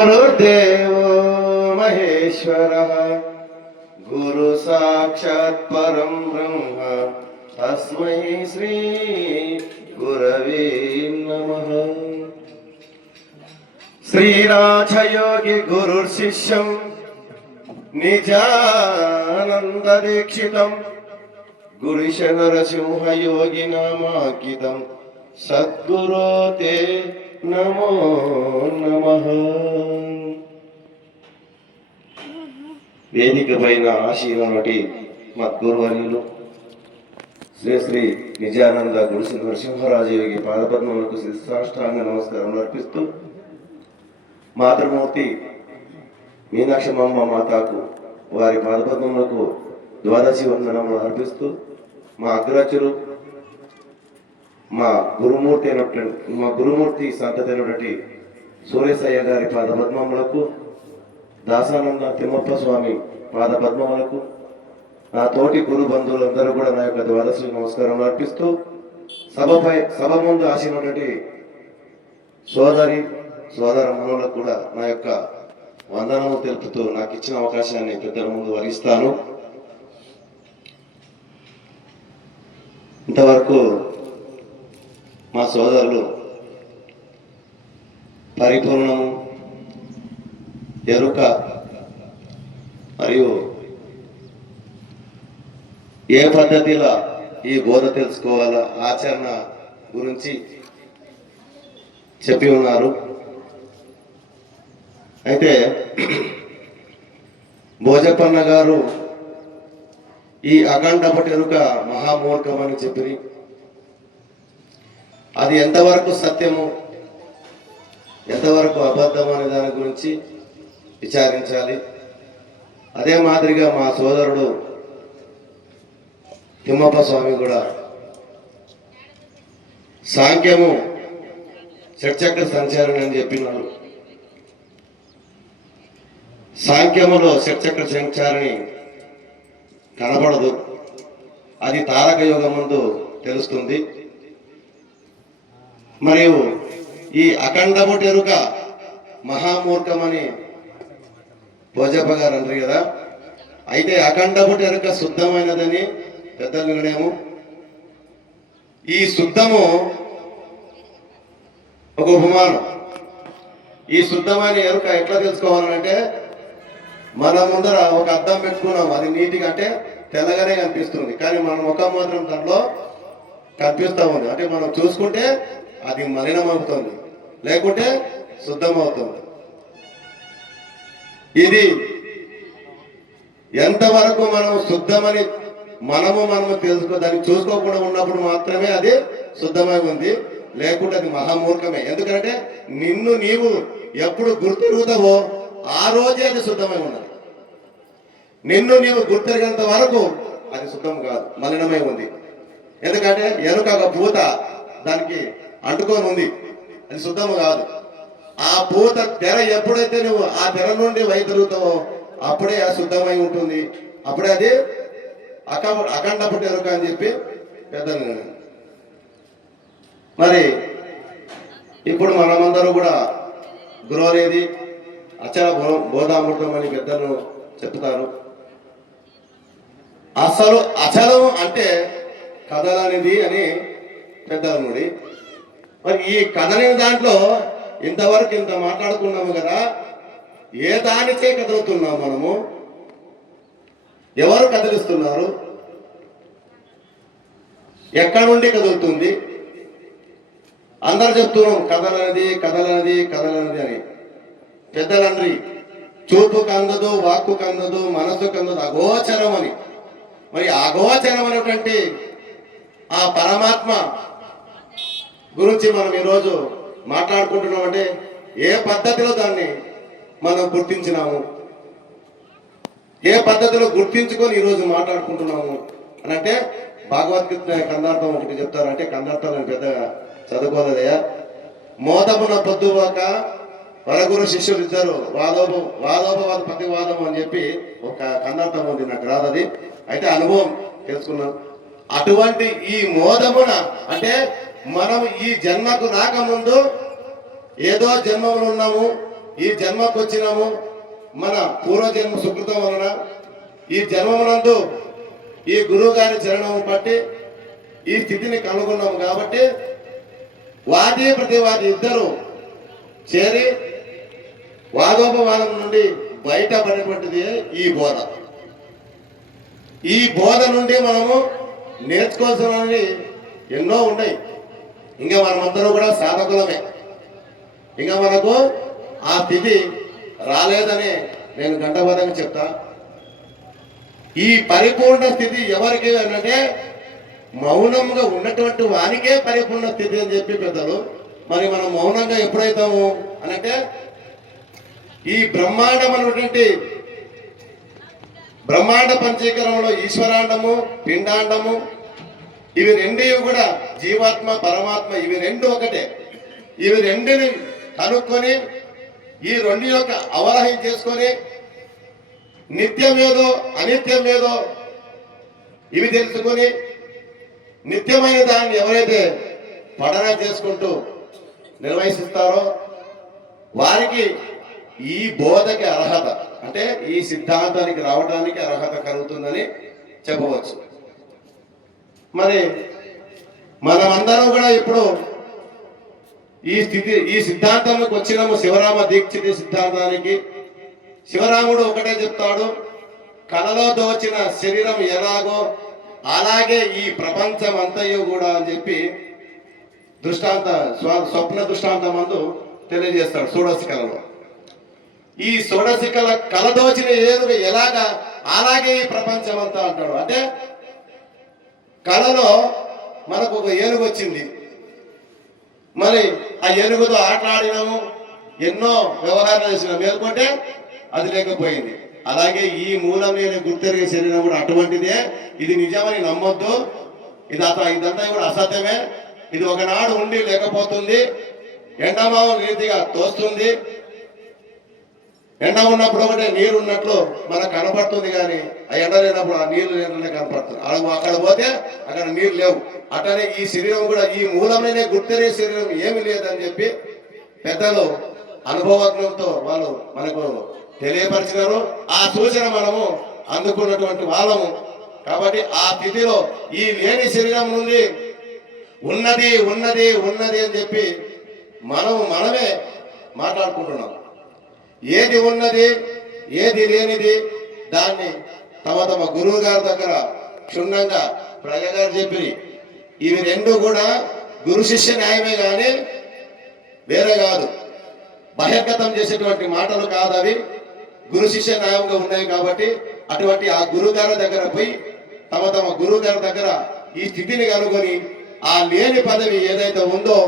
गुरुदेवो महेश्वरः गुरु साक्षात् परं ब्रह्म तस्मै श्री गुरवे नमः। श्रीराजयोगी गुरुर्शिष्यं निजानंद दीक्षितं गुरुशनरसिंह योगी नामांकितं सद्गुरो ते नमो नमः। వేదిక పైన ఆశీన నటి మద్గురువర్యులు శ్రీ శ్రీ నిజానంద గురు నరసింహరాజయోగి పాదపద్మములకు శిరసాష్టాంగ నమస్కారం అర్పిస్తూ మాతృమూర్తి మీనాక్షమ్మ మాతాకు వారి పాదపద్మములకు ద్వాదశి వందనములు అర్పిస్తూ మా అగ్రచులు మా గురుమూర్తి సంతతి అయినటువంటి సూర్యసయ్య గారి పాదపద్మములకు దాసానంద తిమ్మప్ప స్వామి పాదపద్మములకు నా తోటి గురు బంధువులందరూ కూడా నా యొక్క ద్వాదశి నమస్కారం అర్పిస్తూ సభ ముందు ఆశినటువంటి సోదరమణులకు కూడా నా యొక్క వందనము తెలుపుతూ నాకు ఇచ్చిన అవకాశాన్ని పెద్దల ముందు వహిస్తాను. ఇంతవరకు మా సోదరులు పరిపూర్ణము ఎరుక మరియు ఏ పద్ధతిలో ఈ బోధ తెలుసుకోవాలా ఆచరణ గురించి చెప్పి ఉన్నారు. అయితే భోజపన్న గారు ఈ అఖండపటి ఎరుక మహామూర్ఖం అని చెప్పి అది ఎంతవరకు సత్యము ఎంతవరకు అబద్ధం అనే దాని గురించి విచారించాలి. అదే మాదిరిగా మా సోదరుడు తిమ్మప్ప స్వామి కూడా సాంఖ్యము షట్చక్ర సంచారణ అని చెప్పినారు. సాంఖ్యములో షట్చక్ర సంచారణి కనబడదు, అది తారక యోగం ముందు తెలుస్తుంది. మరియు ఈ అఖండముటి ఎరుక మహామూర్ఖమని భోజప్ప గారు అంటారు కదా. అయితే అఖండముటి ఎరుక శుద్ధమైనదని పెద్దల నిర్ణయము. ఈ శుద్ధము ఒక ఉపమానం. ఈ శుద్ధమైన ఎరుక ఎట్లా తెలుసుకోవాలంటే మన ముందర ఒక అద్దం పెట్టుకున్నాం, అది నీటిగా అంటే తెల్లగానే కనిపిస్తుంది, కానీ మన ముఖం మాత్రం దాంట్లో కనిపిస్తూ ఉంది. అంటే మనం చూసుకుంటే అది మలినం అవుతుంది, లేకుంటే శుద్ధం అవుతుంది. ఇది ఎంతవరకు మనం శుద్ధమని మనము తెలుసుకో దాన్ని చూసుకోకుండా ఉన్నప్పుడు మాత్రమే అది శుద్ధమై ఉంది, లేకుంటే అది మహామూర్ఖమే. ఎందుకంటే నిన్ను నీవు ఎప్పుడు గుర్తిరుగుతావో ఆ రోజే అది శుద్ధమై ఉన్నది. నిన్ను నీవు గుర్తిరిగినంత వరకు అది శుద్ధం కాదు, మలినమై ఉంది. ఎందుకంటే ఎనుక ఒక పూత దానికి అంటుకొని ఉంది, అది శుద్ధము కాదు. ఆ పూత తెర ఎప్పుడైతే నువ్వు ఆ తెర నుండి వైదొరుగుతావో అప్పుడే అది శుద్ధమై ఉంటుంది, అప్పుడే అది అఖండపటి ఎరుక అని చెప్పి పెద్దలు. మరి ఇప్పుడు మనమందరూ కూడా గురు అనేది అచల బోధామృతం అని పెద్దలు చెప్తారు. అసలు అచలం అంటే కదలనిది అని పెద్దల నుండి. మరి ఈ కదలని దాంట్లో ఇంతవరకు ఇంత మాట్లాడుకున్నాము కదా, ఏ దానిచే కదులుతున్నాం మనము? ఎవరు కదిలిస్తున్నారు? ఎక్కడి నుండి కదులుతుంది? అందరు చెప్తున్నాం కదలనిది కదలనిది కదలనిది అని. పెద్దలండ్రి చూపు కందదు, వాక్కు కందదు, మనసు కందదు, అగోచరం అని. మరి అగోచరం అనేటువంటి ఆ పరమాత్మ గురించి మనం ఈరోజు మాట్లాడుకుంటున్నాం. అంటే ఏ పద్ధతిలో దాన్ని మనం గుర్తించినాము, ఏ పద్ధతిలో గుర్తించుకొని ఈరోజు మాట్లాడుకుంటున్నాము అని అంటే భగవద్గీత కందార్థం ఒకటి చెప్తారు. అంటే కందార్థం నేను పెద్దగా చదువుకోలేదయ్యా. మోదమున పొద్దువాక వరగురు శిష్యులు ఇద్దరు వాదోపవాద ప్రతివాదం అని చెప్పి ఒక కందార్థం ఉంది, నాకు రాదది. అయితే అనుభవం తెలుసుకున్నాం. అటువంటి ఈ మోదమున అంటే మనం ఈ జన్మకు రాకముందు ఏదో జన్మములు ఉన్నాము, ఈ జన్మకు వచ్చినాము, మన పూర్వజన్మ సుకృతం వలన ఈ జన్మమునందు ఈ గురువు గారి చరణం పట్టి ఈ స్థితిని కనుగొన్నాము. కాబట్టి వాది ప్రతివాది ఇద్దరు చేరి వాదోపవాదం నుండి బయటపడినటువంటిది ఈ బోధ. ఈ బోధ నుండి మనము నేర్చుకోవాల్సినవి ఎన్నో ఉన్నాయి. ఇంకా మనమందరం కూడా సాధకులమే. ఇంకా మనకు ఆ స్థితి రాలేదని నేను గంటబద్ధంగా చెప్తా. ఈ పరిపూర్ణ స్థితి ఎవరికి అంటే మౌనంగా ఉన్నటువంటి వానికే పరిపూర్ణ స్థితి అని చెప్పి పెద్దలు. మరి మనం మౌనంగా ఎప్పుడైతాము అనంటే ఈ బ్రహ్మాండం అనేటువంటి బ్రహ్మాండ పంచీకరణలో ఈశ్వరాండము పిండాండము ఇవి రెండు కూడా జీవాత్మ పరమాత్మ ఇవి రెండు ఒకటే. ఇవి రెండుని కనుక్కొని ఈ రెండు యొక్క అవగాహన చేసుకొని నిత్యమేదో అనిత్యమేదో ఇవి తెలుసుకొని నిత్యమైన దాన్ని ఎవరైతే పఠన చేసుకుంటూ నిర్వహిస్తారో వారికి ఈ బోధకి అర్హత అంటే ఈ సిద్ధాంతానికి రావడానికి అర్హత కలుగుతుందని చెప్పవచ్చు. మరి మనమందరం కూడా ఇప్పుడు ఈ సిద్ధాంతానికి వచ్చినాము. శివరామ దీక్షిత సిద్ధాంతానికి శివరాముడు ఒకటే చెప్తాడు, కలలో దోచిన శరీరం ఎలాగో అలాగే ఈ ప్రపంచం అంతయు కూడా అని చెప్పి స్వప్న దృష్టాంతం అందు తెలియజేస్తాడు షోడశికలలో. ఈ షోడశికల కలదోచిన ఏనుగు ఎలాగా అలాగే ఈ ప్రపంచం అంతా అంటాడు. అంటే కళలో మనకు ఒక ఏనుగు వచ్చింది, మరి ఆ ఏనుగుతో ఆటలాడినాము, ఎన్నో వ్యవహారాలు చేసినాం, మేలుకుంటే అది లేకపోయింది. అలాగే ఈ మూలం లేని గుర్తెరిగే శరీరం కూడా అటువంటిదే. ఇది నిజమని నమ్మొద్దు. ఇదంతా కూడా అసత్యమే. ఇది ఒకనాడు ఉండి లేకపోతుంది. ఎండమావం రీతిగా తోస్తుంది. ఎండ ఉన్నప్పుడు ఒకటే నీరు ఉన్నట్లు మనకు కనపడుతుంది, కానీ ఆ ఎండ లేనప్పుడు ఆ నీళ్లు లేనట్లే కనపడుతుంది. అక్కడ పోతే అక్కడ నీరు లేవు. అట్లనే ఈ శరీరం కూడా ఈ మూలమైన గుర్తెరిగే శరీరం ఏమి లేదని చెప్పి పెద్దలు అనుభవజ్ఞంతో వాళ్ళు మనకు తెలియపరిచినారు. ఆ సూచన మనము అందుకున్నటువంటి వాళ్ళము. కాబట్టి ఆ స్థితిలో ఈ లేని శరీరం నుండి ఉన్నది ఉన్నది ఉన్నది అని చెప్పి మనమే మాట్లాడుకుంటున్నాం. ఏది ఉన్నది ఏది లేనిది దాన్ని తమ గురువు గారి దగ్గర క్షుణ్ణంగా ప్రజగారు చెప్పి ఇవి రెండు కూడా గురు శిష్య న్యాయమే కానీ వేరే కాదు. బహిర్గతం చేసేటువంటి మాటలు కాదు, అవి గురు శిష్య న్యాయంగా ఉన్నాయి. కాబట్టి అటువంటి ఆ గురువు గారి దగ్గర పోయి తమ గురువు గారి దగ్గర ఈ స్థితిని కనుగొని ఆ లేని పదవి ఏదైతే ఉందో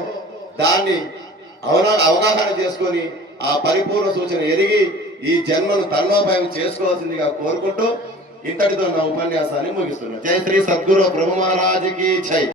దాన్ని అవగాహన చేసుకొని ఆ పరిపూర్ణ సూచన ఎరిగి ఈ జన్మను తన్మోపాయం చేసుకోవాల్సిందిగా కోరుకుంటూ ఇంతటితో నా ఉపన్యాసాన్ని ముగిస్తున్నాను. జై శ్రీ సద్గురు బ్రహ్మ మహారాజుకి జై.